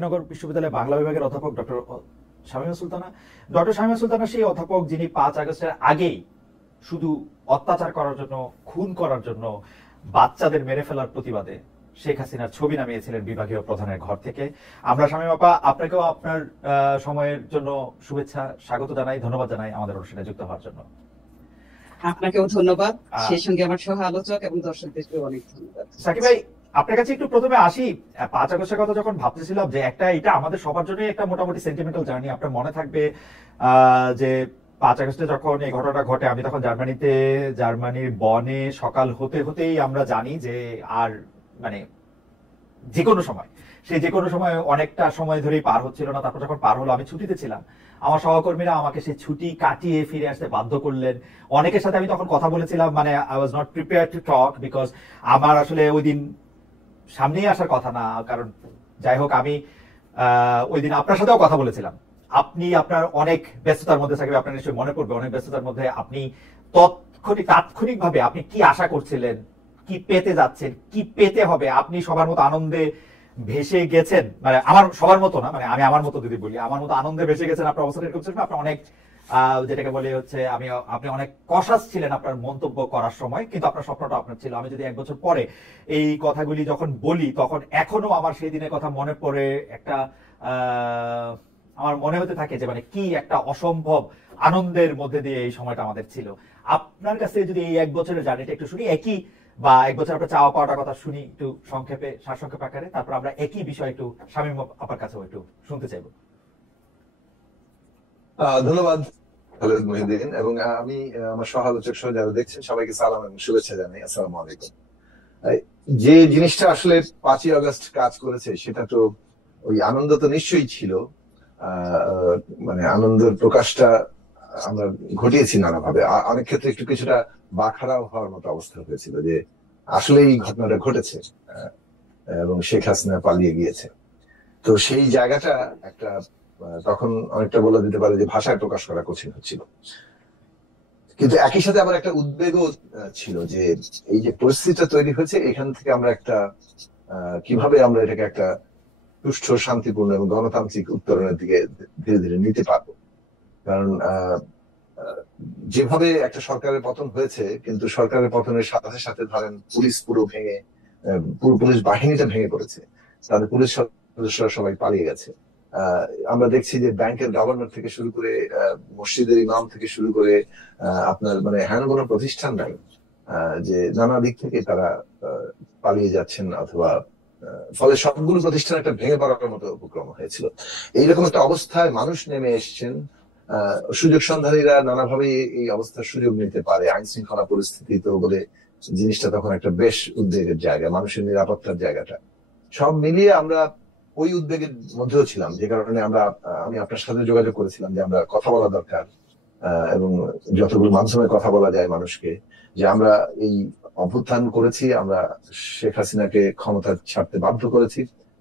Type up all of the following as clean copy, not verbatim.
নগর বিশ্ববিদ্যালয়ের বাংলা বিভাগের অধ্যাপক শামীমা সুলতানা। শামীমা সুলতানা সেই অধ্যাপক যিনি 5 আগস্টের আগেই শুধু অত্যাচার করার জন্য, খুন করার জন্য, বাচ্চাদের মেরে ফেলার প্রতিবাদে শেখ হাসিনার ছবি নামিয়েছিলেন বিভাগীয় প্রধানের ঘর থেকে। আমরা শামীমা আপা আপনাকেও আপনার সময়ের জন্য শুভেচ্ছা, স্বাগত জানাই, ধন্যবাদ জানাই আমাদের অনুষ্ঠানে যুক্ত হওয়ার জন্য। আপনাকেও ধন্যবাদ, সেই সঙ্গে আমার সহ আলোচক এবং দর্শকদেরকে অনেক ধন্যবাদ। সাকিব ভাই, আপনার কাছে একটু প্রথমে আসি। 5 আগস্টের কথা যখন ভাবতেছিলাম যে এটা আমাদের সবার জন্য একটা মোটামুটি সেন্টিমেন্টাল জার্নি। আপনার মনে থাকবে যে 5 আগস্টে যখন এই ঘটনাটা ঘটে, আমি তখন জার্মানির বনে সকাল হতে হতেই আমরা জানি যে আর মানে যে কোনো সময় অনেকটা সময় ধরেই পার হচ্ছিল না। তারপর যখন পার হলো, আমি ছুটিতে ছিলাম, আমার সহকর্মীরা আমাকে সেই ছুটি কাটিয়ে ফিরে আসতে বাধ্য করলেন। অনেকের সাথে আমি তখন কথা বলেছিলাম, মানে I was not prepare to talk, because আমার আসলে ওই দিন সামনেই আসার কথা না। কারণ যাই হোক, আমি ওই দিন আপনার সাথেও কথা বলেছিলাম। আপনি আপনার অনেক ব্যস্ততার মধ্যে থাকবে, আপনার নিশ্চয়ই মনে পড়বে, অনেক ব্যস্ততার মধ্যে আপনি তাৎক্ষণিকভাবে আপনি কি আশা করছিলেন, কি পেতে যাচ্ছেন, কি পেতে হবে, আপনি সবার মতো আনন্দে ভেসে গেছেন। মানে আমার সবার মতো না, মানে আমি আমার মতো যদি বলি, আমার মতো আনন্দে ভেসে গেছেন। আপনার অবস্থা এরকম ছিল, আপনি অনেক যেটাকে বলে হচ্ছে আপনি অনেক কশাস ছিলেন আপনার মন্তব্য করার সময়, কিন্তু আপনার স্বপ্নটা আপনার ছিল। আমি যদি 1 বছর পরে এই কথাগুলি যখন বলি, তখন এখনো আমার সেই দিনের কথা মনে পড়ে। একটা আমার মনে হতে থাকে যে মানে কি একটা অসম্ভব আনন্দের মধ্যে দিয়ে এই সময়টা আমাদের ছিল। আপনার কাছে যদি এই 1 বছরের জার্নিটা একটু শুনি, একই বা 1 বছর আপনার চাওয়া পাওয়াটা কথা শুনি একটু সংক্ষেপে, সারসংক্ষেপ আকারে, তারপর আমরা একই বিষয় একটু শামীম আপার কাছেও একটু শুনতে চাইবো। ধন্যবাদ খালেদ মহিউদ্দিন, এবং আমি আমার সহ আলোচক সহ যারা দেখছেন সবাইকে সালাম এবং শুভেচ্ছা জানাই। আসসালামু আলাইকুম। যে জিনিসটা আসলে 5ই আগস্ট কাজ করেছে, সেটা তো ওই আনন্দ তো নিশ্চয়ই ছিল। মানে আনন্দের প্রকাশটা আমরা ঘটিয়েছি নানাভাবে। অনেক ক্ষেত্রে একটু কিছুটা বাখারাও হওয়ার মতো অবস্থা হয়েছিল যে আসলে এই ঘটনাটা ঘটেছে এবং শেখ হাসিনা পালিয়ে গিয়েছে। তো সেই জায়গাটা একটা তখন অনেকটা বলা যেতে পারে যে ভাষায় প্রকাশ করা কঠিন হচ্ছিল। কিন্তু একই সাথে আবার একটা উদ্বেগও ছিল যে এই যে পরিস্থিতিটা তৈরি হয়েছে, এখান থেকে আমরা একটা কিভাবে আমরা এটাকে একটা সুষ্ঠু, শান্তিপূর্ণ এবং গণতান্ত্রিক উত্তরণের দিকে ধীরে ধীরে নিতে পারবো। কারণ যেভাবে একটা সরকারের পতন হয়েছে, কিন্তু সরকারের পতনের সাথে সাথে ধরেন পুলিশ পুরো পুলিশ বাহিনীটা ভেঙে পড়েছে, তাদের পুলিশ সদস্যরা সবাই পালিয়ে গেছে। আমরা দেখছি যে ব্যাংকের গভর্নর থেকে শুরু করে মসজিদের ইমাম থেকে শুরু করে আপনার মানে হ্যান কোনো প্রতিষ্ঠান নাই, যে নানা দিক থেকে তারা পালিয়ে যাচ্ছেন, অথবা ফলে সবগুলো প্রতিষ্ঠান একটা ভেঙে পড়ার মতো উপক্রম হয়েছিল। এইরকম একটা অবস্থায় মানুষ নেমে এসছেন। সুযোগ সন্ধানীরা নানাভাবে এই অবস্থার সুযোগ নিতে পারে, আইন শৃঙ্খলা পরিস্থিতি তো বলে জিনিসটা তখন একটা বেশ উদ্বেগের জায়গা, মানুষের নিরাপত্তার জায়গাটা সব মিলিয়ে আমরা ওই উদ্বেগের মধ্যেও ছিলাম। যে কারণে আমি আপনার সাথে যোগাযোগ করেছিলাম যে আমরা কথা বলা দরকার, এবং যতগুলো মাধ্যমে কথা বলা যায় মানুষকে, যে আমরা এই অভ্যুত্থান করেছি, আমরা শেখ হাসিনাকে ক্ষমতা ছাড়তে বাধ্য করেছি,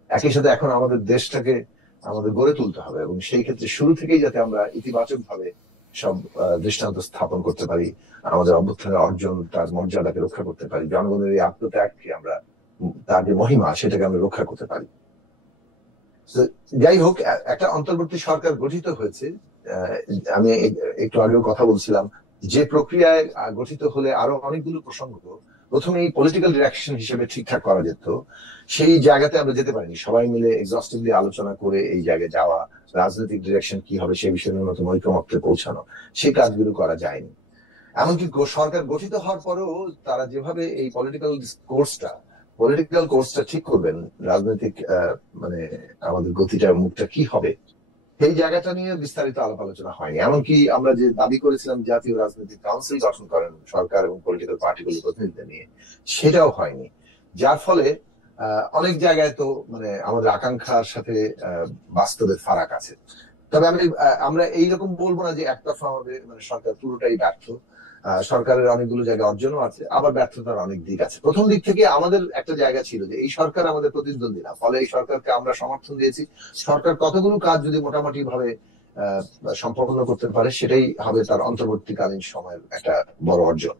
একই সাথে এখন আমাদের দেশটাকে আমাদের গড়ে তুলতে হবে, এবং সেই ক্ষেত্রে শুরু থেকেই যাতে আমরা ইতিবাচক ভাবে সব দৃষ্টান্ত স্থাপন করতে পারি, আমাদের অভ্যুত্থানের অর্জন, তার মর্যাদাকে রক্ষা করতে পারি, জনগণের এই আত্মত্যাগকে আমরা, তার যে মহিমা সেটাকে আমরা রক্ষা করতে পারি। যাই হোক, একটা অন্তর্বর্তী সরকার গঠিত হয়েছে। আমি একটু আগেও কথা বলছিলাম যে প্রক্রিয়ায় গঠিত হলে আরো অনেকগুলো প্রসঙ্গ প্রথমেই পলিটিক্যাল ডিরেকশন হিসেবে ঠিকঠাক করা যেত, সেই জায়গাতে আমরা যেতে পারিনি। সবাই মিলে এক্সস্টিভলি আলোচনা করে এই জায়গায় যাওয়া, রাজনৈতিক ডিরেকশন কি হবে সে বিষয়ে ন্যূনতম ঐকমত্যে পৌঁছানো, সেই কাজগুলো করা যায়নি। এমনকি সরকার গঠিত হওয়ার পরেও তারা যেভাবে এই পলিটিক্যাল কোর্সটা ঠিক করবেন, রাজনৈতিক মানে আমাদের গতিটা, মুখটা কি হবে, সেই জায়গাটা নিয়ে বিস্তারিত আলাপ আলোচনা হয়নি। এমনকি আমরা যে দাবি করেছিলাম জাতীয় রাজনৈতিক কাউন্সিল গঠন করেন সরকার এবং পলিটিক্যাল পার্টিগুলির প্রতিনিধিদের নিয়ে, সেটাও হয়নি। যার ফলে অনেক জায়গায় তো মানে আমাদের আকাঙ্ক্ষার সাথে বাস্তবের ফারাক আছে। তবে আমরা এইরকম বলবো না যে একতরফা আমাদের মানে সরকার পুরোটাই ব্যর্থ। সরকারের অনেকগুলো জায়গায় অর্জনও আছে, আবার ব্যর্থতার অনেক দিক আছে। প্রথম দিক থেকে আমাদের একটা জায়গা ছিল যে এই সরকার আমাদের প্রতিদ্বন্দ্বী না, ফলে এই সরকারকে আমরা সমর্থন দিয়েছি। সরকার কতগুলো কাজ যদি মোটামুটি ভাবে সম্পন্ন করতে পারে, সেটাই হবে তার অন্তর্বর্তীকালীন সময়ের একটা বড় অর্জন।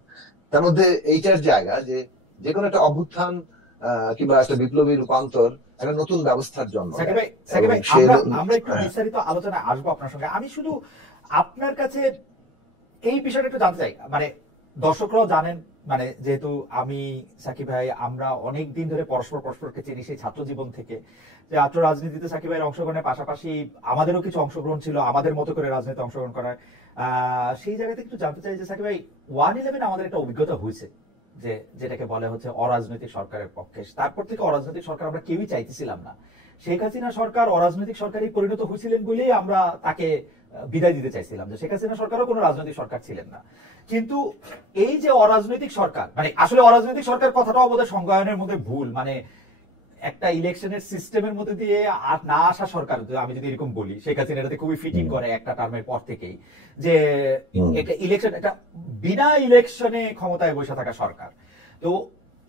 তার মধ্যে এইটার জায়গা যে কোনো একটা অভ্যুত্থান কিংবা একটা বিপ্লবী রূপান্তর একটা নতুন ব্যবস্থার জন্ম সাকিব দেয়। ভাই, সাকিব ভাই, এবং সে আমরা একটু হ্যাঁ, বিস্তারিত আলোচনায় আসবো আপনার সঙ্গে। আমি শুধু আপনার কাছে এই বিষয়টা একটু জানতে চাই, মানে দর্শকরাও জানেন, মানে যেহেতু আমি সাকিব ভাই আমরা অনেক দিন ধরে পরস্পরকে চিনি সেই ছাত্র জীবন থেকে, যে ছাত্র রাজনীতিতে সাকিব ভাইয়ের অংশগ্রহণের পাশাপাশি আমাদেরও কিছু অংশগ্রহণ ছিল, আমাদের মতো করে রাজনীতিতে অংশগ্রহণ করার। সেই জায়গা থেকে একটু জানতে চাই যে সাকিব ভাই, 1/11 আমাদের একটা অভিজ্ঞতা হয়েছে, যে যেটাকে বলে হচ্ছে অরাজনৈতিক সরকারের পক্ষে। তারপর থেকে অরাজনৈতিক সরকার আমরা কেউই চাইতেছিলাম না। শেখ হাসিনা সরকার অরাজনৈতিক সরকারই পরিণত হয়েছিলেন বলেই আমরা তাকে বিদায় দিতে চাইছিলাম, যে শেখ হাসিনা সরকারও কোনো রাজনৈতিক সরকার ছিলেন না। কিন্তু এই যে অরাজনৈতিক সরকার, মানে আসলে অরাজনৈতিক সরকার কথাটাও বোধহয় সংজ্ঞায়নের মধ্যে ভুল, মানে একটা ইলেকশনের সিস্টেমের মধ্যে দিয়ে না আসা সরকার, আমি যদি এরকম বলি, শেখ হাসিনা এটাতে খুবই ফিটিং করে একটা টার্মের পর থেকেই, যে একটা ইলেকশন, একটা বিনা ইলেকশনে ক্ষমতায় বসে থাকা সরকার। তো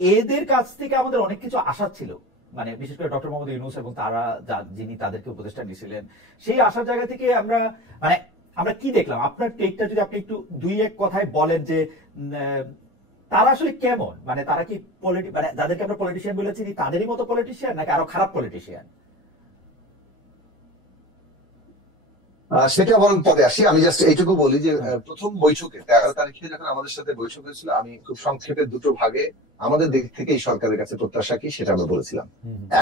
এদের কাছ থেকে আমাদের অনেক কিছু আশা ছিল, মানে বিশেষ করে ডক্টর মোহাম্মদ ইউনূস এবং তারা যিনি তাদেরকে উপদেষ্টা নিয়েছিলেন, সেই আশার জায়গা থেকে আমরা মানে আমরা কি দেখলাম, আপনার টেকটা যদি আপনি একটু দুই এক কথায় বলেন যে তারা আসলে কেমন, মানে তারা কি মানে যাদেরকে আমরা পলিটিশিয়ান বলেছি তাদেরই মতো পলিটিশিয়ান নাকি আরো খারাপ পলিটিশিয়ান? সেটা বরং পরে আসি। আমি জাস্ট এইটুকু বলি যে প্রথম বৈঠকে 13 তারিখে যখন আমাদের সাথে বৈঠক হয়েছিল, আমি খুব সংক্ষেপে দুটো ভাগে আমাদের দিক থেকে এই সরকারের কাছে প্রত্যাশা কি সেটা আমরা বলেছিলাম।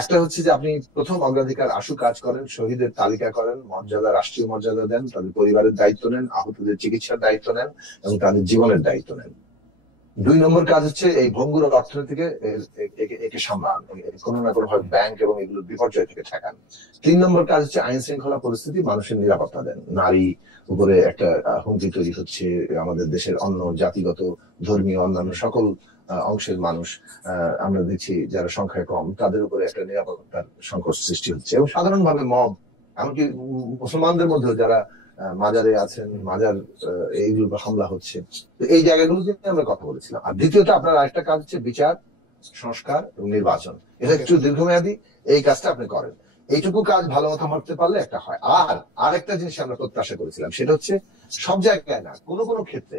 একটা হচ্ছে যে আপনি প্রথম অগ্রাধিকার আশু কাজ করেন, শহীদের তালিকা করেন, মর্যাদা, রাষ্ট্রীয় মর্যাদা দেন, তাদের পরিবারের দায়িত্ব নেন, আহতদের চিকিৎসার দায়িত্ব নেন এবং তাদের জীবনের দায়িত্ব নেন। 2 নম্বর কাজ হচ্ছে এই ভঙ্গুর অর্থনীতিকে একে সামলান, কোনো না কোনো ভাবে ব্যাংক এবং এগুলোর বিপর্যয় থেকে ঠেকান। 3 নম্বর কাজ হচ্ছে আইন শৃঙ্খলা পরিস্থিতি, মানুষের নিরাপত্তা দেন। নারী উপরে একটা হুমকি তৈরি হচ্ছে, আমাদের দেশের অন্য জাতিগত, ধর্মীয়, অন্যান্য সকল অংশের মানুষ আমরা দেখছি যারা সংখ্যায় কম, তাদের উপরে একটা নিরাপত্তার সংকট সৃষ্টি হচ্ছে। এবং সাধারণভাবে মব, এমনকি মুসলমানদের মধ্যে যারা মাজারে আছেন, মাজার এইগুলো হামলা হচ্ছে। তো এই জায়গাগুলোতে আমরা কথা বলেছিলাম। আর দ্বিতীয়ত আপনার আরেকটা কাজ হচ্ছে বিচার, সংস্কার এবং নির্বাচন। এটা একটু দীর্ঘমেয়াদী, এই কাজটা আপনি করেন। এইটুকু কাজ ভালো মতো করতে পারলে একটা হয়। আর আরেকটা জিনিস আমরা প্রত্যাশা করেছিলাম, সেটা হচ্ছে সব জায়গায় না, কোনো কোনো ক্ষেত্রে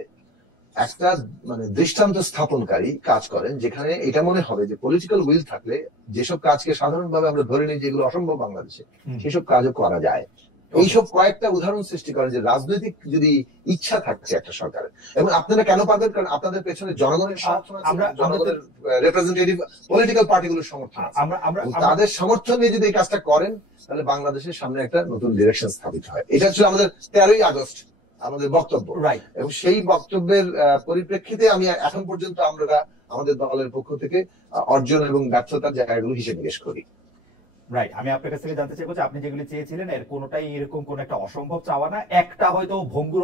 একটা মানে দৃষ্টান্ত স্থাপনকারী কাজ করেন, যেখানে এটা মনে হবে যে পলিটিক্যাল উইল থাকলে যেসব কাজকে সাধারণভাবে আমরা ধরে নিই যেগুলো অসম্ভব বাংলাদেশে, সেসব কাজও করা যায়। এইসব কয়েকটা উদাহরণ সৃষ্টি করেন যে রাজনৈতিক যদি ইচ্ছা থাকছে একটা সরকারের, এবং আপনারা কেন পাবেন, কারণ আপনাদের পেছনে জনগণের সমর্থন আছে, জনগণের রিপ্রেজেন্টেটিভ পলিটিক্যাল পার্টিগুলোর সমর্থন আছে। তাদের সমর্থন নিয়ে যদি এই কাজটা করেন, তাহলে বাংলাদেশের সামনে একটা নতুন ডিরেকশন স্থাপিত হয়। এটা ছিল আমাদের 13ই আগস্ট আমাদের বক্তব্য, এবং সেই বক্তব্যের পরিপ্রেক্ষিতে আমি এখন পর্যন্ত আমরা আমাদের দলের পক্ষ থেকে অর্জন এবং ব্যর্থতার জায়গাগুলো হিসেবে নিকেশ করি। রাইট, আমি আপনার কাছ থেকে জানতে চাইবো যে আপনি যেগুলি চেয়েছিলেন এর কোনোটাই এরকম কোন একটা অসম্ভব চাওয়া না। একটা হয়তো ভঙ্গুর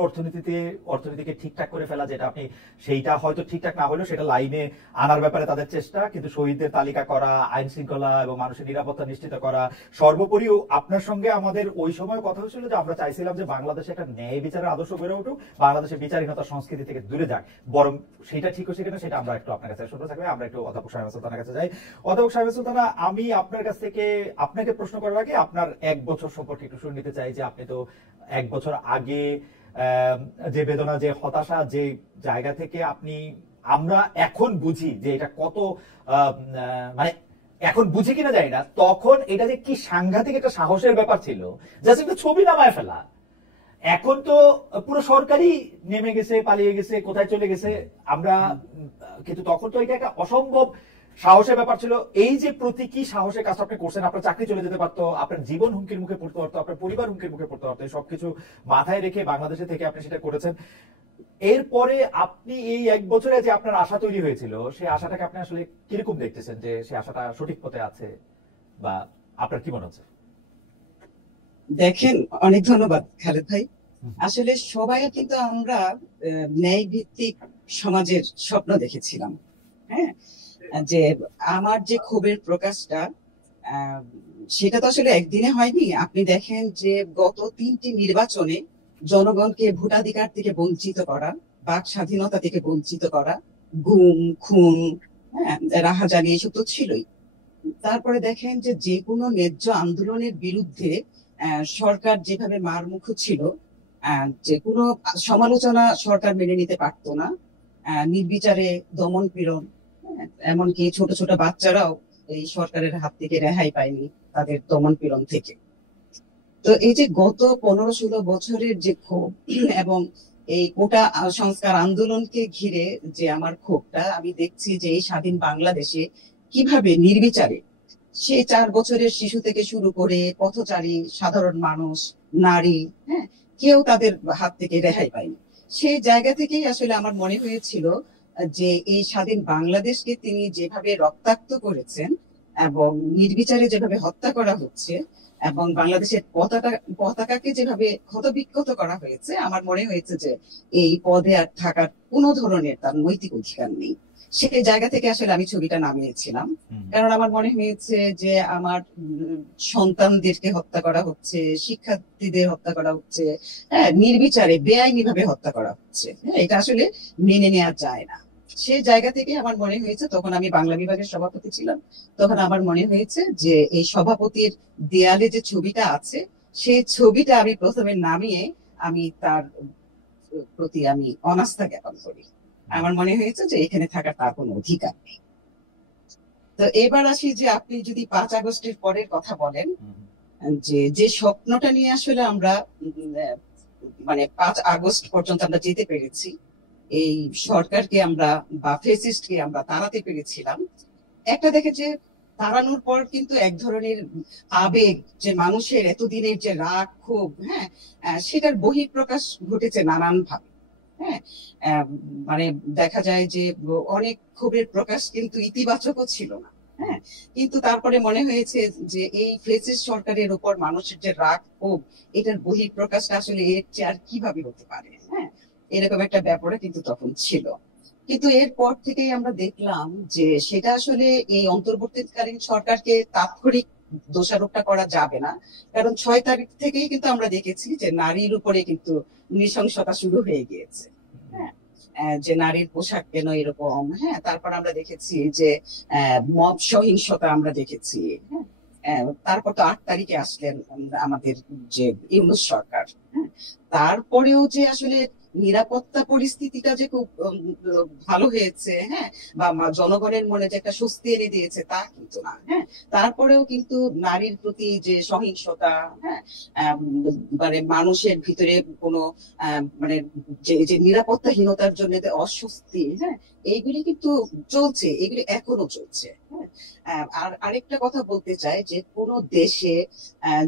অর্থনীতিকে ঠিকঠাক করে ফেলা, যেটা আপনি সেইটা হয়তো ঠিকঠাক না হলেও সেটা লাইনে আনার ব্যাপারে তাদের চেষ্টা, কিন্তু শহীদদের তালিকা করা, আইন শৃঙ্খলা এবং মানুষের নিরাপত্তা নিশ্চিত করা, সর্বোপরি আপনার সঙ্গে আমাদের ওই সময় কথা হয়েছিল যে আমরা চাইছিলাম যে বাংলাদেশে একটা ন্যায় বিচারের আদর্শ গড়ে উঠুক, বাংলাদেশের বিচারহীনতার সংস্কৃতি থেকে দূরে যাক, বরং সেটা ঠিক হচ্ছে কিনা সেটা আমরা একটু আপনার কাছে শুনতে থাকবে। আমরা একটু অধ্যাপক শাহেদ সুলতানের কাছে যাই। অধ্যাপক শাহেদ সুলতানা, আমি আপনার কাছ থেকে আপনাকে প্রশ্ন করার আগে আপনার 1 বছর সম্পর্কে একটু শুনে নিতে চাই, যে আপনি তো 1 বছর আগে যে বেদনা, যে হতাশা, যে জায়গা থেকে আপনি, আমরা এখন বুঝি যে এটা কত মানে এখন বুঝি কিনা জানি না, তখন এটা যে কি সাংঘাতিক একটা সাহসের ব্যাপার ছিল, জাস্ট একটা ছবি নামায় ফেলা। এখন তো পুরো সরকারই নেমে গেছে, পালিয়ে গেছে, কোথায় চলে গেছে আমরা, কিন্তু তখন তো এটা একটা অসম্ভব সাহসের ব্যাপার ছিল। এই যে প্রতীকী সাহসের কাজ আপনি করছেন, আপনার চাকরি চলে যেতে পারতো, আপনার জীবন হুমকির মুখে পড়তে পারতো, আপনার পরিবার হুমকির মুখে পড়তে পারতো, সবকিছু মাথায় রেখে বাংলাদেশে থেকে আপনি সেটা করেছেন। এরপরে আপনি এই 1 বছরে যে আপনার আশা তৈরি হয়েছিল, সেই আশাটাকে আপনি আসলে কিরকম দেখতেছেন, যে সেই আশাটা সঠিক পথে আছে, বা আপনার কি মনে হচ্ছে? দেখেন, অনেক ধন্যবাদ খালেদ ভাই। আসলে সবাই কিন্তু আমরা ন্যায় ভিত্তিক সমাজের স্বপ্ন দেখেছিলাম। হ্যাঁ, যে আমার যে ক্ষোভের প্রকাশটা, সেটা তো আসলে একদিনে হয়নি। আপনি দেখেন যে গত 3টি নির্বাচনে জনগণকে ভোটাধিকার থেকে বঞ্চিত করা, বাক স্বাধীনতা থেকে বঞ্চিত করা, গুম, খুন, রাহাজানি, এসব তো ছিলই। তারপরে দেখেন যে কোনো ন্যায্য আন্দোলনের বিরুদ্ধে সরকার যেভাবে মারমুখ ছিল, যে কোনো সমালোচনা সরকার মেনে নিতে পারত না, নির্বিচারে দমন পীড়ন, এমনকি ছোট ছোট বাচ্চারাও এই সরকারের হাত থেকে রেহাই পায়নি, তাদের দমন পীড়ন থেকে। তো এই যে গত 15-16 বছরের যে ক্ষোভ এবং এই কোটা সংস্কার আন্দোলনকে ঘিরে যে আমার ক্ষোভটা, আমি দেখছি যে এই স্বাধীন বাংলাদেশে কিভাবে নির্বিচারে সেই 4 বছরের শিশু থেকে শুরু করে পথচারী, সাধারণ মানুষ, নারী, হ্যাঁ, কেউ তাদের হাত থেকে রেহাই পায়নি। সেই জায়গা থেকেই আসলে আমার মনে হয়েছিল যে এই স্বাধীন বাংলাদেশকে তিনি যেভাবে রক্তাক্ত করেছেন এবং নির্বিচারে যেভাবে হত্যা করা হচ্ছে এবং বাংলাদেশের পতাকাকে যেভাবে ক্ষতবিক্ষত করা হয়েছে, আমার মনে হয়েছে যে এই পদে আর থাকার কোনো ধরনের তার নৈতিক অধিকার নেই। সেই জায়গা থেকে আসলে আমি ছবিটা নামিয়েছিলাম, কারণ আমার মনে হয়েছে যে আমার সন্তানদেরকে হত্যা করা হচ্ছে, শিক্ষার্থীদের হত্যা করা হচ্ছে, হ্যাঁ, নির্বিচারে বেআইনি ভাবে হত্যা করা হচ্ছে। এটা আসলে মেনে নেওয়া যায় না। সেই জায়গা থেকে আমার মনে হয়েছে, তখন আমি বাংলা বিভাগের সভাপতি ছিলাম, তখন আমার মনে হয়েছে যে এই সভাপতির দেয়ালে যে ছবিটা আছে, সেই ছবিটা আমি প্রথমে নামিয়ে আমি তার প্রতি আমি অনাস্থা জ্ঞাপন করি। আমার মনে হয়েছে যে এখানে থাকার তার কোনো অধিকার নেই। তো এবার আসি যে আপনি যদি 5 আগস্টের পরের কথা বলেন, যে স্বপ্নটা নিয়ে আসলে আমরা মানে 5 আগস্ট পর্যন্ত আমরা যেতে পেরেছি, এই সরকারকে আমরা বা ফেসিস্টকে আমরা তাড়াতে পেরেছিলাম, একটা দেখে যে তাড়ানোর পর কিন্তু এক ধরনের আবেগ, যে মানুষের এতদিনের যে রাগ ক্ষোভ, হ্যাঁ, সেটার বহিঃপ্রকাশ ঘটেছে নানান ভাবে। হ্যাঁ, মানে দেখা যায় যে অনেক ক্ষোভের প্রকাশ কিন্তু ইতিবাচকও ছিল না। হ্যাঁ, কিন্তু তারপরে মনে হয়েছে যে এই ফ্যাসিস্ট সরকারের উপর মানুষের যে রাগ ক্ষোভ, এটার বহিঃপ্রকাশটা আসলে এর চেয়ে আর কিভাবে হতে পারে। হ্যাঁ, এরকম একটা ব্যাপারে কিন্তু তখন ছিল। কিন্তু এরপর থেকেই আমরা দেখলাম যে সেটা আসলে এই অন্তর্বর্তীকালীন সরকারকে তাৎক্ষণিক দোষারোপটা করা যাবে না, কারণ 6 তারিখ থেকেই কিন্তু আমরা দেখেছি যে নারীর উপরে কিন্তু নৃশংসতা শুরু হয়ে গিয়েছে। হ্যাঁ, যে নারীর পোশাক কেন এরকম, হ্যাঁ, তারপর আমরা দেখেছি যে মব সহিংসতা আমরা দেখেছি। হ্যাঁ, তারপর তো 8 তারিখে আসলেন আমাদের যে ইউনূস সরকার। হ্যাঁ, তারপরেও যে আসলে নিরাপত্তা পরিস্থিতিটা যে খুব ভালো হয়েছে, হ্যাঁ, বা জনগণের মনে যে একটা স্বস্তি এনে দিয়েছে, তা কিন্তু না। হ্যাঁ, তারপরেও কিন্তু নারীর প্রতি যে সহিংসতা, হ্যাঁ, মানে মানুষের ভিতরে কোনো মানে যে নিরাপত্তাহীনতার জন্য যে অস্বস্তি, হ্যাঁ, এইগুলি কিন্তু চলছে, এগুলি এখনো চলছে। হ্যাঁ, আর আরেকটা কথা বলতে চাই যে কোনো দেশে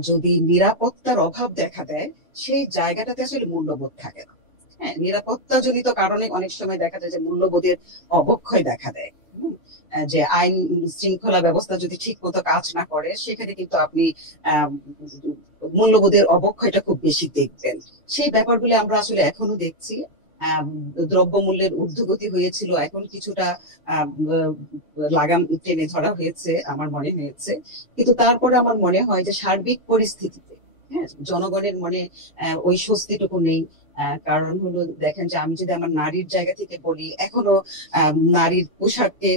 যদি নিরাপত্তার অভাব দেখা দেয়, সেই জায়গাটাতে আসলে মূল্যবোধ থাকে না। হ্যাঁ, নিরাপত্তা জনিত কারণে অনেক সময় দেখা যায় যে মূল্যবোধের অবক্ষয় দেখা দেয়। যে আইন শৃঙ্খলা ব্যবস্থা যদি ঠিক মতো কাজ না করে, সেখানে কিন্তু আপনি মূল্যবোধের অবক্ষয়টা খুব বেশি দেখবেন। সেই ব্যাপারগুলো আমরা আসলে এখনো দেখছি। দ্রব্যমূল্যের ঊর্ধ্বগতি হয়েছিল, এখন কিছুটা লাগাম টেনে ধরা হয়েছে আমার মনে হয়েছে, কিন্তু তারপরে আমার মনে হয় যে সার্বিক পরিস্থিতিতে, হ্যাঁ, জনগণের মনে ওই স্বস্তিটুকু নেই। কারণ হলো, দেখেন যে আমি যদি আমার নারীর জায়গা থেকে বলি, এখনো নারীর পোশাককে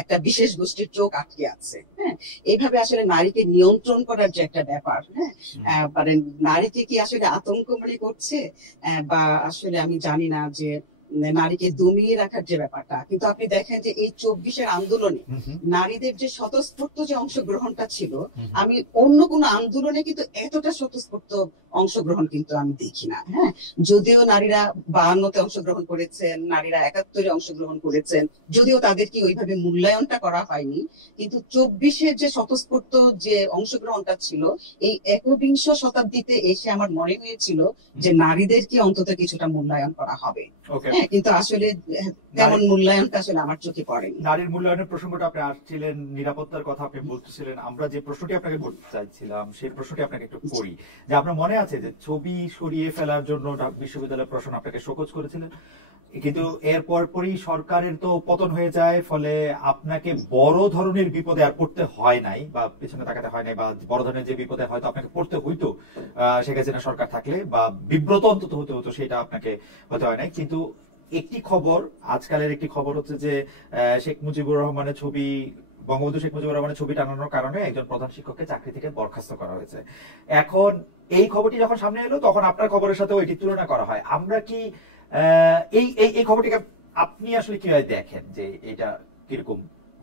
একটা বিশেষ গোষ্ঠীর চোখ আটকে আছে। হ্যাঁ, এইভাবে আসলে নারীকে নিয়ন্ত্রণ করার যে একটা ব্যাপার, হ্যাঁ, মানে নারীকে কি আসলে আতঙ্ক মনে করছে, বা আসলে আমি জানি না যে নারীকে দমিয়ে রাখার যে ব্যাপারটা। কিন্তু আপনি দেখেন যে এই 24-এর আন্দোলনে নারীদের যে স্বতঃস্ফূর্ত যে অংশগ্রহণটা ছিল, আমি অন্য কোন আন্দোলনে কিন্তু এতটা স্বতঃস্ফূর্ত অংশগ্রহণ কিন্তু আমি দেখি না। হ্যাঁ, যদিও নারীরা 52-তে অংশগ্রহণ করেছেন, নারীরা 71-এ অংশগ্রহণ করেছেন, যদিও তাদেরকে ওইভাবে মূল্যায়নটা করা হয়নি, কিন্তু 24-এর যে স্বতঃস্ফূর্ত যে অংশগ্রহণটা ছিল, এই একবিংশ শতাব্দীতে এসে আমার মনে হয়েছিল যে নারীদেরকে অন্তত কিছুটা মূল্যায়ন করা হবে। হ্যাঁ, কিন্তু আসলে তেমন মূল্যায়নটা আসলে আমার চোখে পড়েনি। নারীর মূল্যায়নের প্রসঙ্গটা আপনি আসছিলেন, নিরাপত্তার কথা আপনি বলতেছিলেন, আমরা যে প্রশ্নটি আপনাকে করতে চাইছিলাম সেই প্রশ্নটি আপনাকে একটু করি। যে আপনার মনে আছে যে ছবি সরিয়ে ফেলার জন্য বিশ্ববিদ্যালয় প্রশাসন আপনাকে শোকজ করেছিলেন, কিন্তু এরপর পরই সরকারের তো পতন হয়ে যায়, ফলে আপনাকে বড় ধরনের বিপদে আর পড়তে হয় নাই, বা পিছনে তাকাতে হয় নাই, বা বড় ধরনের যে বিপদে হয়তো আপনাকে পড়তে হইতো শেখ হাসিনা সরকার থাকলে, বা বিব্রত অন্তত হতে হতো, সেটা আপনাকে হতে হয় নাই। কিন্তু একটি খবর, আজকালের একটি খবর হচ্ছে যে শেখ মুজিবুর রহমানের ছবি, বঙ্গবন্ধু শেখ মুজিবুর রহমানের ছবি টানানোর কারণে একজন প্রধান শিক্ষককে চাকরি থেকে বরখাস্ত করা হয়েছে। এখন এই খবরটি যখন সামনে এলো, তখন আপনার খবরের সাথে এটি তুলনা করা হয়। আমরা কি এই খবরটিকে আপনি আসলে কিভাবে দেখেন, যে এটা কিরকম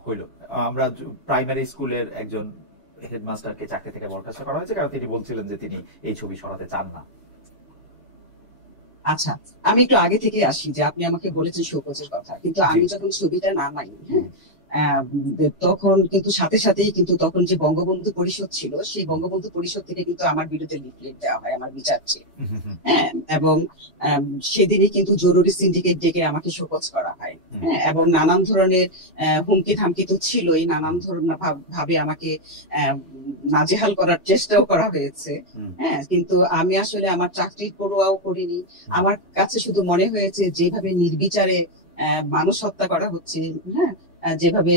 হইল। আমরা প্রাইমারি স্কুলের একজন হেডমাস্টারকে চাকরি থেকে বরখাস্ত করা হয়েছে, কারণ তিনি বলছিলেন যে তিনি এই ছবি সরাতে চান না। আচ্ছা, আমি একটু আগে থেকে আসি যে আপনি আমাকে বলেছেন শোকজের কথা, কিন্তু আমি যখন ছবিটা নামাই, হ্যাঁ, তখন কিন্তু সাথে সাথেই কিন্তু তখন যে বঙ্গবন্ধু পরিষদ ছিল, সেই বঙ্গবন্ধু পরিষদ থেকে কিন্তু আমার বিরুদ্ধে লিফলেট দেওয়া হয় আমার বিচার চেয়ে, হ্যাঁ, এবং সেদিনই কিন্তু জরুরি সিন্ডিকেট ডেকে আমাকে শোকজ করা হয়, হ্যাঁ, এবং নানান ধরনের হুমকি ধামকি তো ছিলই, নানান ধরনের ভাবে আমাকে নাজেহাল করার চেষ্টাও করা হয়েছে, হ্যাঁ, কিন্তু আমি আসলে আমার চাকরির পড়ুয়াও করিনি। আমার কাছে শুধু মনে হয়েছে যেভাবে নির্বিচারে মানুষ হত্যা করা হচ্ছে, হ্যাঁ, যেভাবে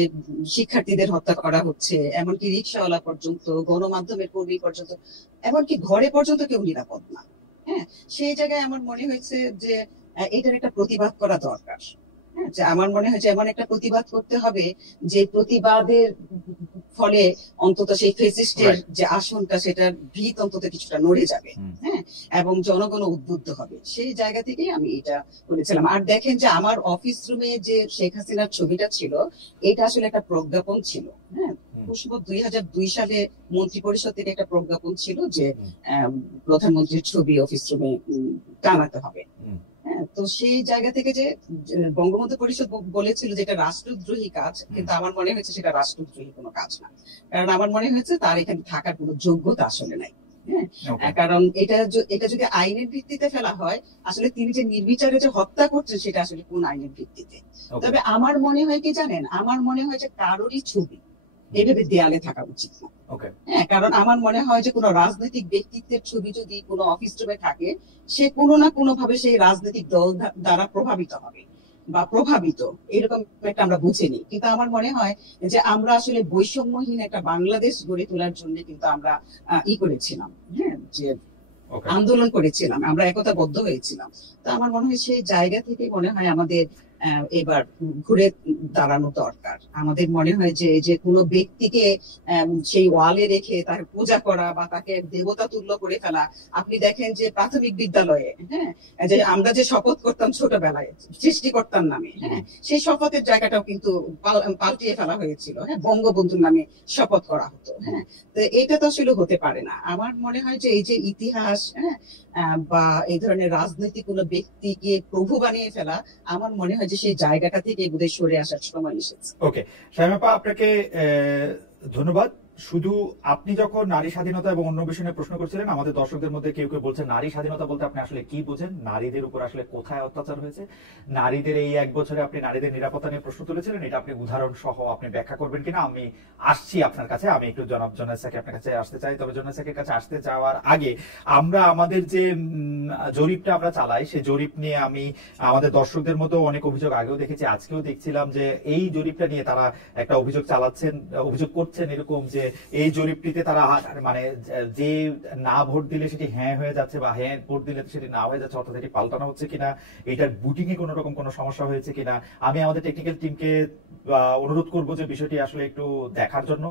শিক্ষার্থীদের হত্যা করা হচ্ছে, এমনকি রিক্সাওয়ালা পর্যন্ত, গণমাধ্যমের কর্মী পর্যন্ত, এমনকি ঘরে পর্যন্ত কেউ নিরাপদ না, হ্যাঁ, সেই জায়গায় আমার মনে হয়েছে যে এটার একটা প্রতিবাদ করা দরকার, হ্যাঁ, যে আমার মনে হয় যে এমন একটা প্রতিবাদ করতে হবে যে প্রতিবাদের ফলে অন্তত সেই ফেসিস্টের যে আসনটা, সেটার ভিত অন্তত কিছুটা নড়ে যাবে, হ্যাঁ, এবং জনগণ উদ্বুদ্ধ হবে। সেই জায়গা থেকেই আমি এটা করেছিলাম। আর দেখেন যে আমার অফিস রুমে যে শেখ হাসিনার ছবিটা ছিল, এটা আসলে একটা প্রজ্ঞাপন ছিল, হ্যাঁ, 2002 সালে মন্ত্রী পরিষদ থেকে একটা প্রজ্ঞাপন ছিল যে প্রধানমন্ত্রীর ছবি অফিস রুমে টানাতে হবে। তো সেই জায়গা থেকে যে বঙ্গবন্ধু পরিষদ বলেছিল যে এটা রাষ্ট্রদ্রোহী কাজ, কিন্তু আমার মনে হয়েছে সেটা রাষ্ট্রদ্রোহী কোনো কাজ না, কারণ আমার মনে হয়েছে তার এখানে থাকার কোনো যোগ্যতা আসলে নাই, হ্যাঁ, কারণ এটা যদি আইনের ভিত্তিতে ফেলা হয়, আসলে তিনি যে নির্বিচারে যে হত্যা করছেন সেটা আসলে কোন আইনের ভিত্তিতে। তবে আমার মনে হয় কি জানেন, আমার মনে হয় যে কারোরই ছবি এভাবে দেয়ালে থাকা উচিত না, হ্যাঁ, কারণ আমার মনে হয় যে কোনো রাজনৈতিক ব্যক্তিত্বের ছবি যদি কোনো অফিস রুমে থাকে, সে কোনো না কোনো ভাবে সেই রাজনৈতিক দল দ্বারা প্রভাবিত হবে বা প্রভাবিত, এরকম একটা আমরা বুঝিনি। কিন্তু আমার মনে হয় যে আমরা আসলে বৈষম্যহীন একটা বাংলাদেশ গড়ে তোলার জন্য কিন্তু আমরা করেছিলাম, হ্যাঁ, যে আন্দোলন করেছিলাম, আমরা একতাবদ্ধ হয়েছিলাম। তো আমার মনে হয় সেই জায়গা থেকে মনে হয় আমাদের এবার ঘুরে দাঁড়ানো দরকার। আমাদের মনে হয় যে কোনো ব্যক্তিকে সেই ওয়ালে রেখে তাকে পূজা করা বা তাকে দেবতা তুল্য করে ফেলা, আপনি দেখেন যে প্রাথমিক বিদ্যালয়ে, হ্যাঁ, যে আমরা যে শপথ করতাম ছোটবেলায় সৃষ্টিকর্তার নামে, হ্যাঁ, সেই শপথের জায়গাটাও কিন্তু পাল্টিয়ে ফেলা হয়েছিল, হ্যাঁ, বঙ্গবন্ধুর নামে শপথ করা হতো, হ্যাঁ। তো এটা তো আসলে হতে পারে না। আমার মনে হয় যে এই যে ইতিহাস, হ্যাঁ, বা এই ধরনের রাজনৈতিক কোনো ব্যক্তিকে প্রভু বানিয়ে ফেলা, আমার মনে হয় যে সেই জায়গাটা থেকে বোধহয় সরে আসার সময় এসেছে। ওকে, শামীমা, আপনাকে ধন্যবাদ। শুধু আপনি যখন নারী স্বাধীনতা এবং অন্য বিষয়ে প্রশ্ন করছিলেন, আমাদের দর্শকদের মধ্যে কেউ কেউ বলছেন নারী স্বাধীনতা বলতে আপনি আসলে কি বোঝেন, নারীদের উপর আসলে কোথায় অত্যাচার হয়েছে, নারীদের এই 1 বছরে আপনি নারীদের নিরাপত্তা নিয়ে প্রশ্ন তুলেছিলেন, এটা আপনি উদাহরণ সহ আপনি ব্যাখ্যা করবেন কিনা। আমি আসছি আপনার কাছে, আমি একটু জনাব জোনায়েদ আপনার কাছে আসতে চাই। তবে জোনায়েদ সাকির কাছে আসতে যাওয়ার আগে আমরা আমাদের যে জরিপটা আমরা চালাই, সেই জরিপ নিয়ে আমি আমাদের দর্শকদের মতো অনেক অভিযোগ আগেও দেখেছি, আজকেও দেখছিলাম যে এই জরিপটা নিয়ে তারা একটা অভিযোগ চালাচ্ছেন, অভিযোগ করছেন এরকম যে এই জরিপটিতে তারা মানে যে না ভোট দিলে সেটি হ্যাঁ হয়ে যাচ্ছে, বা হ্যাঁ ভোট দিলে সেটি না হয়ে যাচ্ছে, অর্থাৎ এটি পাল্টানো হচ্ছে কিনা, এটার বুটিং এ কোন রকম কোনো সমস্যা হয়েছে কিনা। আমি আমাদের টেকনিক্যাল টিমকে অনুরোধ করবো যে বিষয়টি আসলে একটু দেখার জন্য,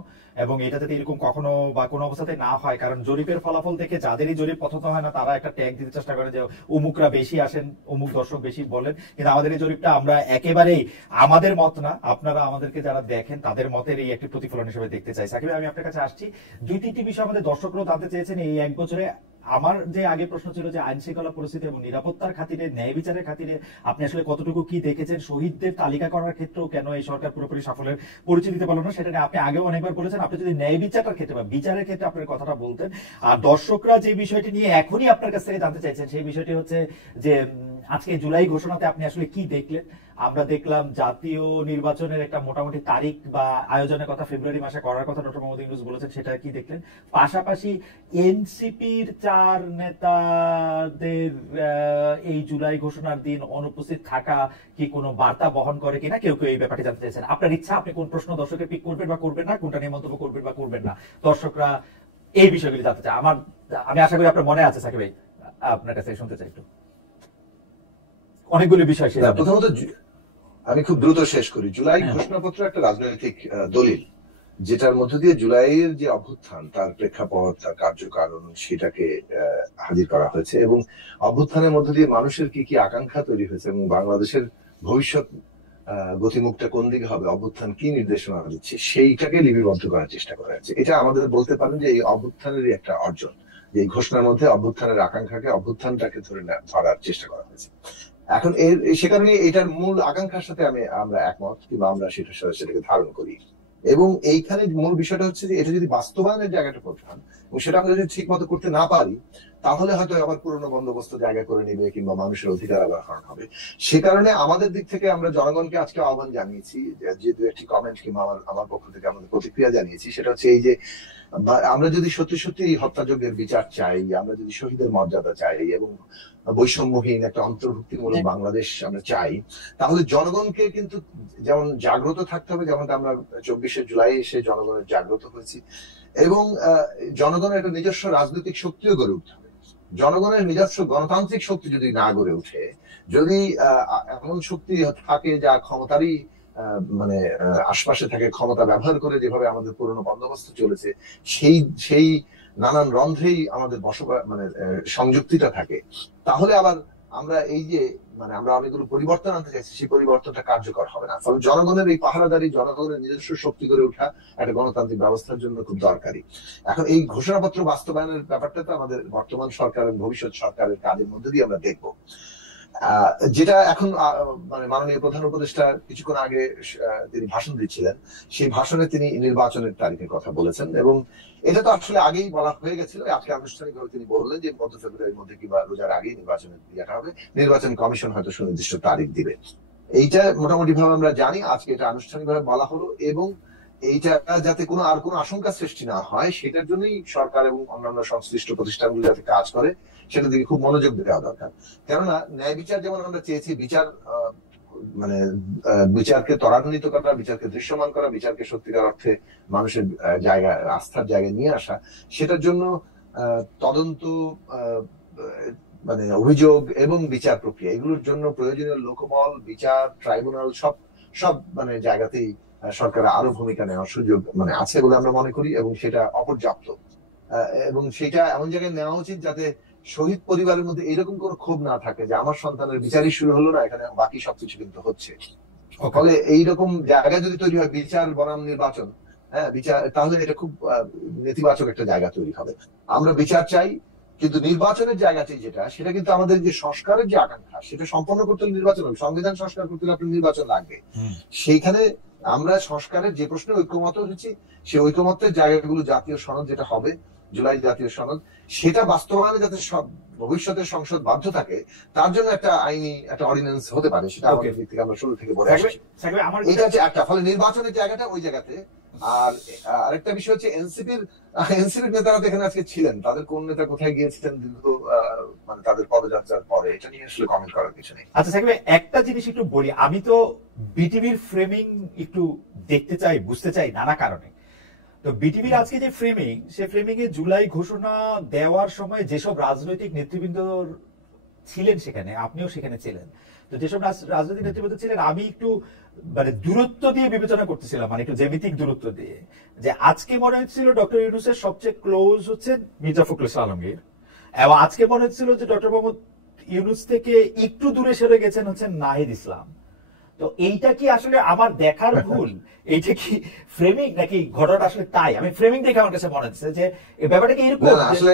এবং এটা যাতে এরকম কখনো বা কোনো অবস্থাতে না হয়, কারণ জরিপের ফলাফল দেখে যাদেরই জরিপ পছন্দ হয় না তারা একটা ট্যাগ দিতে চেষ্টা করে যে অমুকরা বেশি আসেন, অমুক দর্শক বেশি বলেন। কিন্তু আমাদের এই জরিপটা আমরা একেবারেই আমাদের মত না, আপনারা আমাদেরকে যারা দেখেন তাদের মতের এই একটি প্রতিফলন হিসেবে দেখতে চাই। সাকিব, আমি আপনার কাছে আসছি, 2-3টি বিষয় আমাদের দর্শকরাও জানতে চেয়েছেন এই 1 বছরে। আমার যে আগে প্রশ্ন ছিল যে আইন শৃঙ্খলা পরিস্থিতি এবং নিরাপত্তার খাতিরে, ন্যায় বিচারের খাতিরে আপনি আসলে কতটুকু কি দেখেছেন, শহীদদের তালিকা করার ক্ষেত্রেও কেন এই সরকার পুরোপুরি সাফল্যের পরিচয় দিতে পারলো না, সেটা নিয়ে আপনি আগেও অনেকবার বলেছেন। আপনি যদি ন্যায় বিচারটার ক্ষেত্রে বা বিচারের ক্ষেত্রে আপনার কথাটা বলতেন। আর দর্শকরা যে বিষয়টি নিয়ে এখনই আপনার কাছ থেকে জানতে চাইছেন, সেই বিষয়টি হচ্ছে যে আজকে জুলাই ঘোষণাতে আপনি আসলে কি দেখলেন। আমরা দেখলাম জাতীয় নির্বাচনের একটা মোটামুটি তারিখ বা আয়োজনের কথা ফেব্রুয়ারি মাসে করার কথা ডক্টর মোহাম্মদ ইউনূস বলেছেন, সেটা কি দেখলেন। পাশাপাশি এনসিপির 4 নেতাদের এই জুলাই ঘোষণার দিন অনুপস্থিত থাকা কি কোনো বার্তা বহন করে কিনা, কেউ কেউ এই ব্যাপারটি জানতে চাইছেন। আপনার ইচ্ছা, আপনি কোন প্রশ্ন দর্শকের পিক করবেন বা করবেন না, কোনটা নিয়ে মন্তব্য করবেন বা করবেন না, দর্শকরা এই বিষয়গুলি জানতে চায়। আমি আশা করি আপনার মনে আছে সাকিব ভাই, আপনার কাছে শুনতে চাই একটু অনেকগুলি বিষয়। প্রথমত আমি খুব দ্রুত শেষ করি। জুলাই ঘোষণাপত্র একটা রাজনৈতিক দলিল, যেটার মধ্য দিয়ে জুলাইয়ের যে অভ্যুত্থান, তার প্রেক্ষাপট, তার কার্যকারণ, সেটাকে হাজির করা হয়েছে, এবং অভ্যুত্থানের মধ্য দিয়ে মানুষের কি কি আকাঙ্ক্ষা তৈরি হয়েছে এবং বাংলাদেশের ভবিষ্যৎ গতিমুখটা কোন দিকে হবে, অভ্যুত্থান কি নির্দেশনা দিচ্ছে, সেইটাকে লিপিবদ্ধ করার চেষ্টা করা হচ্ছে। এটা আমাদের বলতে পারেন যে এই অভ্যুত্থানেরই একটা অর্জন, যে এই ঘোষণার মধ্যে অভ্যুত্থানের আকাঙ্ক্ষাকে, অভ্যুত্থানটাকে ধরার চেষ্টা করা হয়েছে। এখন সে কারণে এটার মূল আকাঙ্ক্ষার সাথে আমরা একমত, কিংবা আমরা সেটাকে ধারণ করি। এবং এইখানে মূল বিষয়টা হচ্ছে যে এটা যদি বাস্তবায়নের জায়গাটা প্রধান, এবং সেটা আমরা যদি ঠিক মতো করতে না পারি, তাহলে হয়তো আবার পুরনো বন্দোবস্ত জায়গা করে নিবে, কিংবা মানুষের অধিকার আবার হরণ হবে। সে কারণে আমাদের দিক থেকে আমরা জনগণকে আজকে আহ্বান জানিয়েছি, যে দু একটি কমেন্ট কিংবা আমার পক্ষ থেকে আমাদের প্রতিক্রিয়া জানিয়েছি। সেটা হচ্ছে এই যে আমরা যদি সত্যি সত্যি এই হত্যাযজ্ঞের বিচার চাই, আমরা যদি শহীদের মর্যাদা চাই, এবং বৈষম্যহীন একটা অন্তর্ভুক্তিমূলক বাংলাদেশ আমরা চাই, তাহলে জনগণকে কিন্তু যেমন জাগ্রত থাকতে হবে, যেমন আমরা 24শে জুলাই এসে জনগণের জাগ্রত হয়েছি, এবং জনগণের একটা নিজস্ব রাজনৈতিক শক্তিও গড়ে উঠতে হবে। জনগণের নিজস্ব গণতান্ত্রিক শক্তি যদি না গড়ে ওঠে, যদি এমন শক্তি থাকে যা ক্ষমতারই মানে আশপাশে থাকে, ক্ষমতা ব্যবহার করে যেভাবে আমাদের পুরনো বন্দোবস্ত চলেছে, সেই নানান রন্ধ্রেই আমাদের বসবাস মানে সংযুক্তিটা থাকে, তাহলে আবার আমরা এই যে আমরা অনেকগুলো পরিবর্তন আনতে চাইছি, সেই পরিবর্তনটা কার্যকর হবে না। ফলে জনগণের এই পাহারাদারি, জনগণের নিজস্ব শক্তি করে ওঠা একটা গণতান্ত্রিক ব্যবস্থার জন্য খুব দরকারি। এখন এই ঘোষণাপত্র বাস্তবায়নের ব্যাপারটা তো আমাদের বর্তমান সরকার এবং ভবিষ্যৎ সরকারের কাজের মধ্যে দিয়ে আমরা দেখবো। যেটা এখন মাননীয় প্রধান উপদেষ্টা কিছুক্ষণ আগে তিনি ভাষণ দিচ্ছিলেন, সেই ভাষণে তিনি নির্বাচনের তারিখের কথা বলেছেন, এবং এটা তো আসলে আগেই বলা হয়ে গেছিল। আজকে আনুষ্ঠানিকভাবে তিনি বললেন যে মধ্য ফেব্রুয়ারির মধ্যে কিংবা রোজার আগেই নির্বাচনের ইয়েটা হবে, নির্বাচন কমিশন হয়তো সুনির্দিষ্ট তারিখ দিবে। এইটা মোটামুটি ভাবে আমরা জানি, আজকে এটা আনুষ্ঠানিকভাবে বলা হলো, এবং এইটা যাতে আর কোনো আশঙ্কা সৃষ্টি না হয়, সেটার জন্যই সরকার এবং অন্যান্য সংশ্লিষ্ট প্রতিষ্ঠানগুলো যাতে কাজ করে, সেটার দিকে খুব মনোযোগ দেওয়া দরকার। কেননা ন্যায় বিচার যেমন আমরা চেয়েছি, বিচারকে ত্বরান্বিত করা, বিচারকে দৃশ্যমান করা, বিচারকে সত্যিকার অর্থে মানুষের জায়গায়, আস্থার জায়গায় নিয়ে আসা, সেটার জন্য তদন্ত, অভিযোগ এবং বিচার প্রক্রিয়া, এগুলোর জন্য প্রয়োজনীয় লোকবল, বিচার ট্রাইব্যুনাল সব জায়গাতেই সরকারের আরো ভূমিকা নেওয়ার সুযোগ আছে বলে আমরা মনে করি, এবং সেটা অপর্যাপ্ত। এবং সেটা এমন জায়গায় নেওয়া উচিত যাতে শহীদ পরিবারের মধ্যে এরকম কোনো ক্ষোভ না থাকে যে আমার সন্তানের বিচারই শুরু হলো না, এখানে বাকি সবকিছু কিন্তু হচ্ছে। ফলে এইরকম জায়গা যদি তৈরি হয়, বিচার বনাম নির্বাচন, বিচার, তাহলে এটা খুব নেতিবাচক একটা জায়গা তৈরি হবে। আমরা বিচার চাই, কিন্তু নির্বাচনের জায়গাটি সেটা কিন্তু আমাদের যে সংস্কারের যে আকাঙ্ক্ষা, সেটা সম্পন্ন করতে হলে নির্বাচন হবে। সংবিধান সংস্কার করতে হলে আপনার নির্বাচন লাগবে। সেইখানে আমরা সংস্কারের যে প্রশ্নে ঐক্যমত হয়েছি, সেই ঐক্যমতের জায়গাগুলো জাতীয় সনদ যেটা হবে, জুলাই জাতীয় সনদ, সেটা বাস্তবায়নে যাতে ভবিষ্যতের সংসদ বাধ্য থাকে, তার জন্য একটা আইনি একটা অর্ডিন্যান্স হতে পারে। সেটা আমাদের দিক থেকে আমরা শুরু থেকে বলে আসছি। এটা হচ্ছে একটা। ফলে নির্বাচনের জায়গাটা ওই জায়গাতে। আর আরেকটা বিষয় হচ্ছে এনসিপির নেতারা এখানে আজকে ছিলেন, তাদের কোন নেতা কোথায় গিয়েছিলেন দীর্ঘ তাদের পদযাত্রার পরে, এটা নিয়ে আসলে কমেন্ট করার কিছু নেই। আচ্ছা সাকিব ভাই, একটা জিনিস একটু বলি, আমি তো বিটিভির ফ্রেমিং একটু দেখতে চাই, বুঝতে চাই নানা কারণে। তো বিটিভির আজকে যে ফ্রেমিং, সে ফ্রেমিং এ জুলাই ঘোষণা দেওয়ার সময় যেসব রাজনৈতিক নেতৃবৃন্দ ছিলেন সেখানে, আপনিও সেখানে ছিলেন, তো যেসব রাজনৈতিক নেতৃবৃন্দ ছিলেন, আমি একটু দূরত্ব দিয়ে বিবেচনা করতেছিলাম, একটু জ্যামিতিক দূরত্ব দিয়ে, যে আজকে মনে হচ্ছিল ডক্টর ইউনূসের সবচেয়ে ক্লোজ হচ্ছে মির্জা ফখরুল ইসলাম আলমগীর, এবং আজকে মনে হচ্ছিল যে ডক্টর মোহাম্মদ ইউনূস থেকে একটু দূরে সরে গেছেন হচ্ছেন নাহিদ ইসলাম। তো এইটা কি আসলে আমার দেখার ভুল? এইটা কি ফ্রেমিং নাকি ঘটনা আসলে তাই? আমি ফ্রেমিং দেখে আমার কাছে মনে হচ্ছে যে এই ব্যাপারটা কি এরকম আসলে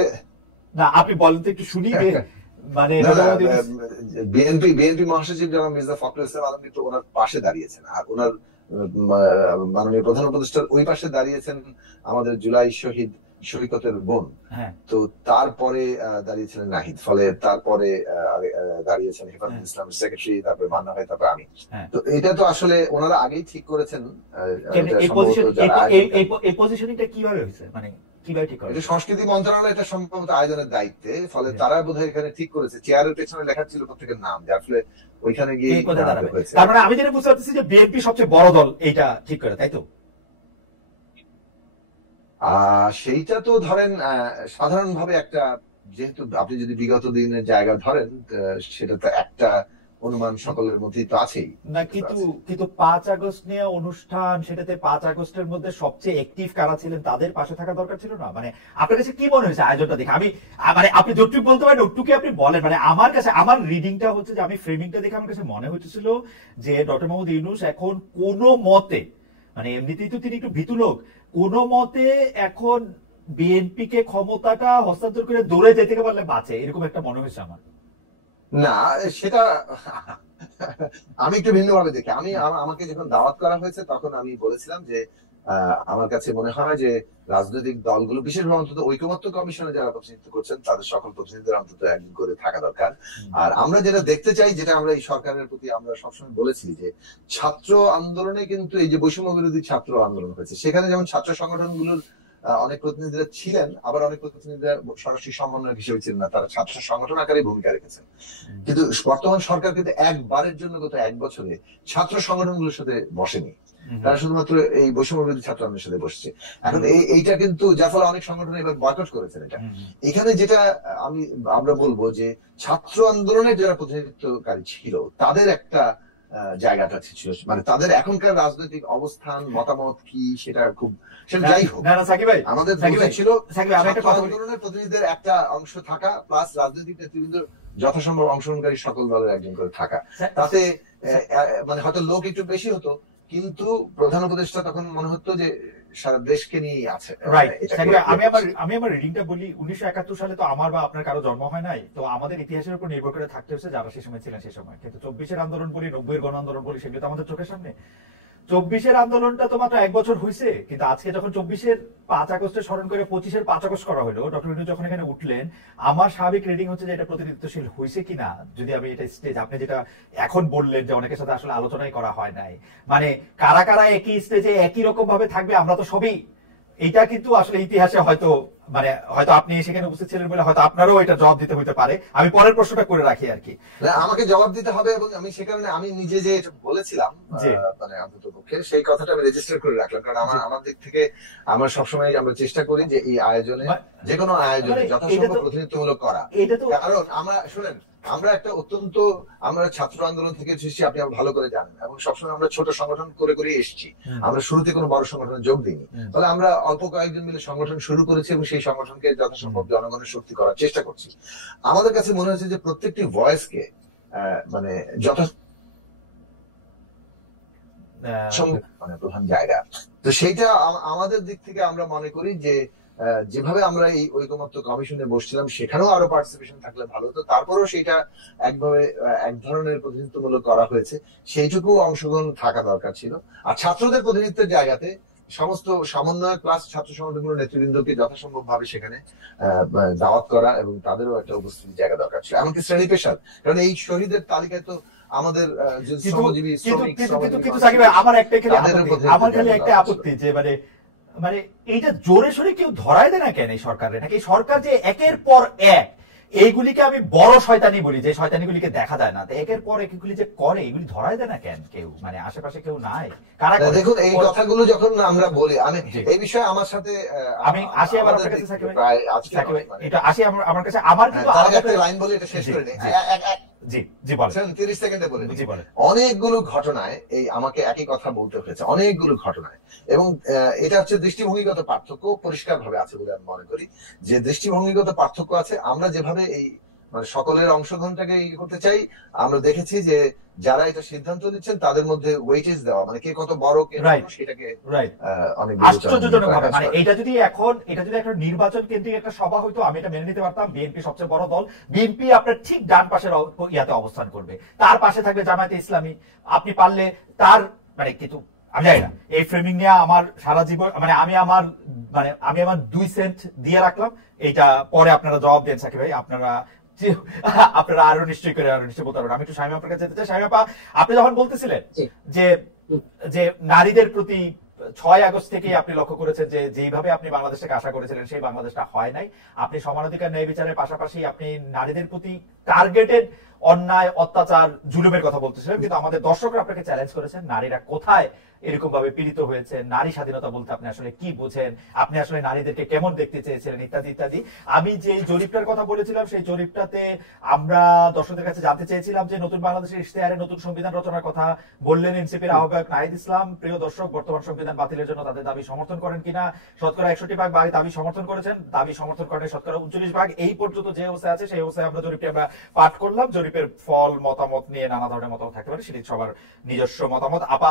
না। আপনি বলেন তো একটু শুনি। বিএনপি মহাসচিব যেমন মির্জা ফখরুল ইসলাম আলমগীর তো ওনার পাশে দাঁড়িয়েছেন, আর ওনার মাননীয় প্রধান উপদেষ্টার ওই পাশে দাঁড়িয়েছেন আমাদের জুলাই শহীদ সৈকতের বোন। তো তারপরে দাঁড়িয়েছিলেন নাহিদ, ফলে তারপরে দাঁড়িয়েছেন হেফাজত ইসলামের সেক্রেটারি, তারপরে মান্না ভাই, তারপরে আমি। তো এটা তো আসলে ওনারা আগেই ঠিক করেছেন। সংস্কৃতি মন্ত্রণালয় এটা সম্ভবত আয়োজনের দায়িত্বে, ফলে তারা বোধহয় এখানে ঠিক করেছে। চেয়ারের পেছনে লেখা ছিল প্রত্যেকের নাম, যার ফলে ওইখানে গিয়ে হয়েছে। তার মানে আমি যেটা বুঝতে পারতেছি যে বিএনপি সবচেয়ে বড় দল এইটা ঠিক করে, তাই তো? সেইটা তো ধরেন সাধারণভাবে একটা, যেহেতু আপনি যদি বিগত দিনের জায়গা ধরেন, সেটা তো একটা অনুমান সকলের মধ্যেই তো আছেই। না, কিন্তু ৫ আগস্ট নিয়ে অনুষ্ঠান, সেটাতে ৫ আগস্টের মধ্যে সবচেয়ে অ্যাক্টিভ কারা ছিলেন তাদের পাশে থাকা দরকার ছিল না? মানে আপনার কাছে কি মনে হয়েছে আয়োজনটা দেখে? আমি মানে আপনি যতটুকু বলতে পারেন ওটুকু আপনি বলেন। মানে আমার কাছে আমার রিডিংটা হচ্ছে যে আমি ফ্রেমিংটা দেখে আমার কাছে মনে হচ্ছিল যে ডক্টর মোহাম্মদ ইউনূস এখন কোনো মতে, মানে এমনিতেই তো তিনি একটু ভীতু লোক, কোনো মতে এখন বিএনপি কে ক্ষমতাটা হস্তান্তর করে দৌড়ে যেতে পারলে বাঁচে, এরকম একটা মনে হয়েছে আমার। না, সেটা আমি একটু ভিন্নভাবে দেখি। আমাকে যখন দাওয়াত করা হয়েছে তখন আমি বলেছিলাম যে আমার কাছে মনে হয় যে রাজনৈতিক দলগুলো, বিশেষভাবে অন্তত ঐকমত্য কমিশনে যারা প্রতিনিধিত্ব করছেন তাদের সকল প্রতিনিধিদের অন্তত একদিন করে থাকা দরকার। আর আমরা যেটা দেখতে চাই, যেটা আমরা এই সরকারের প্রতি আমরা সবসময় বলেছি, যে ছাত্র আন্দোলনে কিন্তু এই যে বৈষম্য বিরোধী ছাত্র আন্দোলন হয়েছে, সেখানে যেমন ছাত্র সংগঠনগুলোর অনেক প্রতিনিধিরা ছিলেন, আবার অনেক প্রতিনিধিরা সরাসরি সমন্বয়ক হিসেবে ছিলেন না, তারা ছাত্র সংগঠন আকারে ভূমিকা রেখেছেন। কিন্তু বর্তমান সরকার কিন্তু একবারের জন্য গত 1 বছরে ছাত্র সংগঠনগুলোর সাথে বসেনি, তারা শুধুমাত্র এই বৈষম্য বিরোধী ছাত্র আন্দোলনের সাথে বসছে। এখন এইটা কিন্তু, যার ফলে অনেক সংগঠন এবার বয়কট করেছেন এটা। এখানে যেটা আমরা বলবো যে ছাত্র আন্দোলনের যারা প্রতিনিধিত্বকারী ছিল তাদের একটা জায়গাটা ছিল, মানে তাদের এখনকার রাজনৈতিক অবস্থান মতামত কি সেটা যাই হোক, আমাদের ছিল আন্দোলনের প্রতিনিধিদের একটা অংশ থাকা, প্লাস রাজনৈতিক নেতৃবৃন্দ যথাসম্ভব অংশগ্রহণকারী সকল দলের একজন করে থাকা। তাতে মানে হয়তো লোক একটু বেশি হতো, কিন্তু প্রধান উপদেষ্টা তখন মনে হতো যে সারা দেশকে নিয়েই আছে। আমি আমার রিডিংটা বলি, 1971 সালে তো আমার বা আপনার কারো জন্ম হয় নাই, তো আমাদের ইতিহাসের উপর নির্ভর করে থাকতে হচ্ছে যারা সে সময় ছিলেন সে সময়। কিন্তু 24-এর আন্দোলন বলি, 90-এর গণ আন্দোলন বলি, সেগুলো তো আমাদের চোখের সামনে। 24-এর আন্দোলনটা তো মাত্র 1 বছর হয়েছে, কিন্তু আজকে যখন 24-এর 5 আগস্টের স্মরণ করে 25-এর 5 আগস্ট করা হলো, ডক্টর ইউনূস যখন এখানে উঠলেন, আমার স্বাভাবিক রিডিং হচ্ছে যে এটা প্রতিনিধিত্বশীল হয়েছে কিনা। যদি আমি এটা স্টেজ, আপনি যেটা এখন বললেন যে অনেকের সাথে আসলে আলোচনাই করা হয় নাই, মানে কারা কারা একই স্টেজে একই রকম ভাবে থাকবে আমরা তো সবই, এটা কিন্তু আসলে ইতিহাসে হয়তো, মানে হয়তো আপনি সেখানে উপস্থিত ছিলেন বলে হয়তো আপনারও এটা জবাব দিতে হইতে পারে। আমি পরের প্রশ্নটা করে রাখি আর কি। আমাকে জবাব দিতে হবে, এবং আমি সে কারণে আমি নিজে যে বলেছিলাম, মানে অন্তত পক্ষে সেই কথাটা আমি রেজিস্টার করে রাখলাম, কারণ আমার দিক থেকে আমরা সবসময় আমরা চেষ্টা করি যে এই আয়োজনে, যে কোনো আয়োজনে যথাসম্ভব প্রতিনিধিত্বমূলক করা। কারণ আমরা শুনেন, আমরা একটা অত্যন্ত, আমরা ছাত্র আন্দোলন থেকে এসেছি, আপনি ভালো করে জানেন, এবং সবসময় আমরা ছোট সংগঠন করে করে এসেছি, আমরা শুরুতে কোনো বড় সংগঠনে যোগ দিইনি। তাহলে আমরা অল্প কয়েকজন মিলে সংগঠন শুরু করেছি এবং সেই সংগঠনকে যথাসম্ভব জনগণের শক্তি করার চেষ্টা করছি। আমাদের কাছে মনে হয়েছে যে প্রত্যেকটি ভয়েসকে মানে মানে প্রধান জায়গা, তো সেইটা আমাদের দিক থেকে আমরা মনে করি যে যেভাবে আমরা এই ঐকমত্য কমিশনে বসছিলাম সেখানেও আরো পার্টিসিপেশন থাকলে ভালো হতো। তারপরেও সেটা একভাবে এক ধরনের প্রতিনিধিত্বমূলক করা হয়েছে, সেইটুকু অংশগ্রহণ থাকা দরকার ছিল। আর ছাত্রদের প্রতিনিধিত্বের জায়গাতে সমস্ত সমন্বয় প্লাস ছাত্র সংগঠনগুলোর নেতৃবৃন্দকে যথাসম্ভব ভাবে সেখানে দাওয়াত করা এবং তাদেরও একটা উপস্থিতির জায়গা দরকার ছিল, এমনকি শ্রেণী পেশার। কারণ এই শহীদের তালিকায় তো আমাদের আমার খালি একটা আপত্তি যে মানে এইটা জোরে সোরে কেউ ধরায় দেয় না কেন এই সরকারের? নাকি সরকার যে একের পর এক এইগুলিকে, আমি বড় শয়তানি বলি যে শয়তানিগুলিকে দেখা যায় না, একের পর এক এগুলি যে করে, এগুলি ধরায় দেয় না কেন কেউ? মানে আশেপাশে কেউ নাই কারা? দেখুন, এই কথাগুলো যখন আমরা বলি, আমি এই বিষয়ে আমার সাথে আমি আসি আবার আপনার কাছে, এটা আসি আমার কাছে। আমার কিন্তু একটা লাইন বলি, এটা শেষ করে নিই। জি জি বলেন, 30 সেকেন্ডে বলে দিই। অনেকগুলো ঘটনায় এই আমাকে একই কথা বলতে হয়েছে, অনেকগুলো ঘটনায়, এবং এটা হচ্ছে দৃষ্টিভঙ্গিগত পার্থক্য পরিষ্কার ভাবে আছে বলে আমি মনে করি। যে দৃষ্টিভঙ্গিগত পার্থক্য আছে, আমরা যেভাবে এই মানে সকলের অংশগ্রহণটাকে করতে চাই, আমরা দেখেছি যে যারা এটা সিদ্ধান্ত নিচ্ছেন তাদের মধ্যে ওয়েটেজ দেওয়া, মানে কে কত বড় কে সেটাকে অনেক আশ্চর্যজনক ভাবে, মানে এটা যদি এখন নির্বাচন কেন্দ্রিক একটা সভা হইতো আমি এটা মেনে নিতে পারতাম। বিএনপি সবচেয়ে বড় দল, বিএনপি আপনার ঠিক ডান পাশের ইয়াতে অবস্থান করবে, তার পাশে থাকবে জামায়াতে ইসলামী, আপনি পারলে তার মানে কিন্তু আমি জানি না এই ফ্রেমিং নিয়ে আমার সারা জীবন, মানে আমি আমার 2 সেন্ট দিয়ে রাখলাম। এইটা পরে আপনারা জবাব দেন সাকিব ভাই, আপনারা আরো নিশ্চয়ই বলতে পারবেন। আমি একটু শামীমা আপনার কাছে যেতে চাই। শামীমা, আপনি যখন বলতেছিলেন যে নারীদের প্রতি 6 আগস্ট থেকে আপনি লক্ষ্য করেছেন যে যেভাবে আপনি বাংলাদেশকে আশা করেছিলেন সেই বাংলাদেশটা হয় নাই, আপনি সমানাধিকার ন্যায় বিচারের পাশাপাশি আপনি নারীদের প্রতি টার্গেটেড অন্যায় অত্যাচার জুলুমের কথা বলতেছিলেন, কিন্তু আমাদের দর্শকরা আপনাকে চ্যালেঞ্জ করেছেন নারীরা কোথায় এরকম ভাবে পীড়িত হয়েছে, নারী স্বাধীনতা বলতে আপনি আসলে কি বুঝেন, আপনি আসলে নারীদেরকে কেমন দেখতে চেয়েছিলেন, ইত্যাদি ইত্যাদি। আমি যে জরিপটার কথা বলেছিলাম সেই জরিপটাতে আমরা দর্শকদের কাছে জানতে চেয়েছিলাম যে নতুন বাংলাদেশের ইশতেহারে নতুন সংবিধান রচনার কথা বললেন এনসিপির আহ্বায়ক নাহিদ ইসলাম। প্রিয় দর্শক, বর্তমান সংবিধান বাতিলের জন্য তাদের দাবি সমর্থন করেন কিনা? শতকরা 61% দাবি সমর্থন করেছেন, দাবি সমর্থন করেন শতকরা 39%। এই পর্যন্ত যে অবস্থায় আছে সেই অবস্থায় আমরা জরিপটি আমরা পাঠ করলাম। জরিপের ফল মতামত নিয়ে নানা ধরনের মতামত থাকতে পারে, সেটি সবার নিজস্ব মতামত। আপা